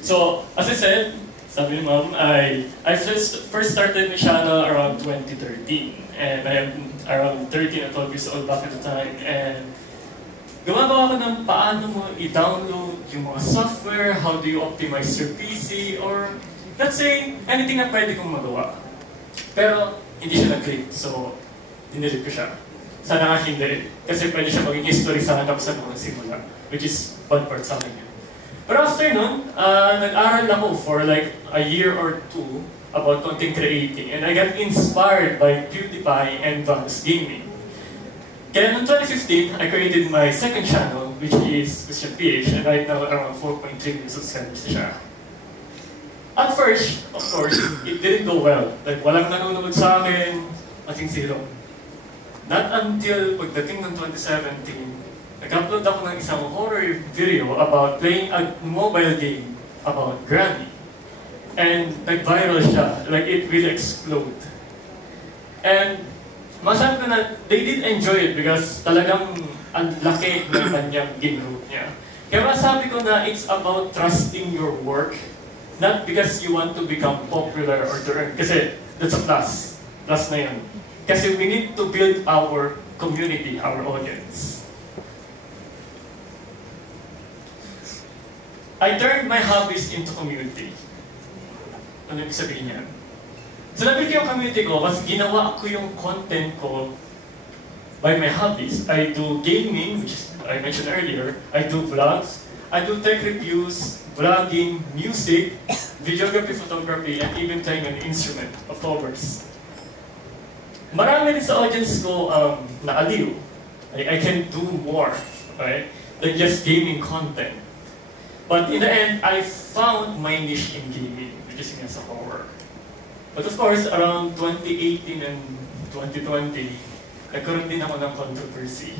So, as I said, sabi ni Ma'am, I first started my channel around 2013. And I am around 13 or 12 years old back at the time. And gumagawa ko ng paano mo i-download yung mga software, how do you optimize your PC, or let's say, anything na pwede kong magawa. Pero, hindi siya nag-click. So, dinilit ko siya. Sana nga hindi. Kasi pwede siya maging history sa hanap sa mga simula. Which is fun part sa akin yun. Pero after nun, nag-aral ako for like a year or two about content creating. And I got inspired by PewDiePie and Vance Gaming. Kaya noong 2015, I created my second channel, which is Christian PH. And right now, around 4.3 million subscribers na siya. At first, of course, it didn't go well. Like, walang nanonood sa akin, I think zero. Not until pagdating ng 2017, nag-upload ako ng isang horror video about playing a mobile game about Granny. And nag-viral siya, like it really exploded. And masabi ko na they did enjoy it because talagang ang laki ng kanyang ginroot niya. Kaya masabi ko na it's about trusting your work, not because you want to become popular or to earn. Kasi that's a plus. Plus na yun. Kasi we need to build our community, our audience. I turned my hobbies into community. Ano ibig sabihin niyan? So nabili ko yung community ko kasi ginawa ko yung content ko by my hobbies. I do gaming, which I mentioned earlier. I do vlogs. I do tech reviews, vlogging, music, videography, photography, and even playing an instrument, of course. Marami rin sa audience ko naaliw. I can do more, right, than just gaming content. But in the end, I found my niche in gaming, which is sa horror. But of course, around 2018 and 2020, nagkaroon din ako ng controversy.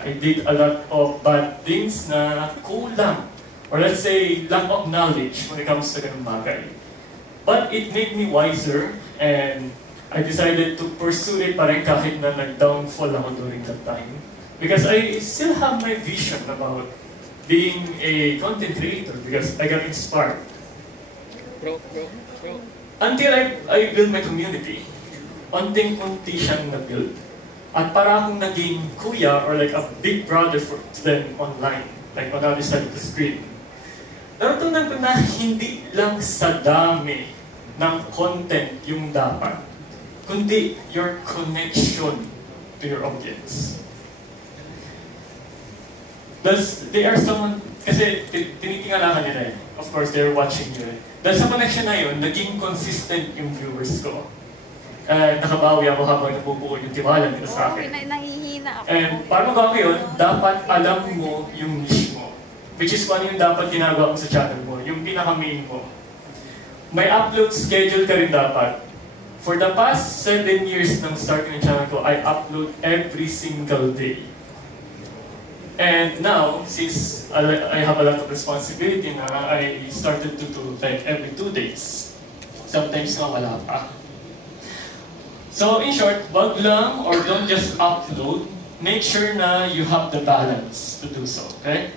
I did a lot of bad things na kulang, or let's say, lack of knowledge when it comes to ganung bagay. But it made me wiser, and I decided to pursue it pa rin kahit na nag-downfall ako during that time. Because I still have my vision about being a content creator because I got inspired. Until I built my community, unting-unti siyang na-build. At para akong naging kuya or like a big brother for them online, like on the other side of the screen. Natutunan ko na hindi lang sa dami ng content yung dapat, kundi your connection to your audience. Thus, they are someone, kasi tinitingalakan nila eh. Of course, they're watching you eh. Dahil sa connection na yun, naging consistent yung viewers ko. Nakabawi ako habang nabubuo yung tiwala nila sa akin. Nahihina ako. And para magawa ko yun, dapat alam mo yung niche mo. Which is kung ano yung dapat ginagawa mo sa channel mo, yung pinaka-main mo. May upload schedule ka rin dapat. For the past 7 years ng starting ng channel ko, I upload every single day. And now, since I have a lot of responsibility na, I started to do like every 2 days. Sometimes nga wala pa. So in short, wag lang or don't just upload. Make sure na you have the balance to do so, okay?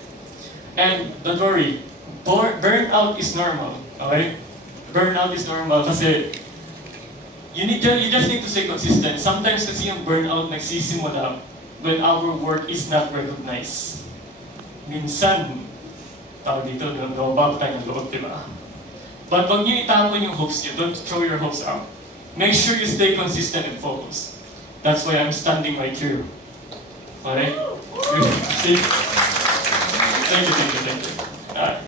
And don't worry, burnout is normal, okay? Burnout is normal kasi you just need to stay consistent. Sometimes kasi yung burnout nagsisimula when our work is not recognized. Minsan, tawag dito, nababag tayo ng loob, diba? But wag nyo itapon yung hopes nyo. Don't throw your hopes out. Make sure you stay consistent and focused. That's why I'm standing right here. Okay? See? Thank you.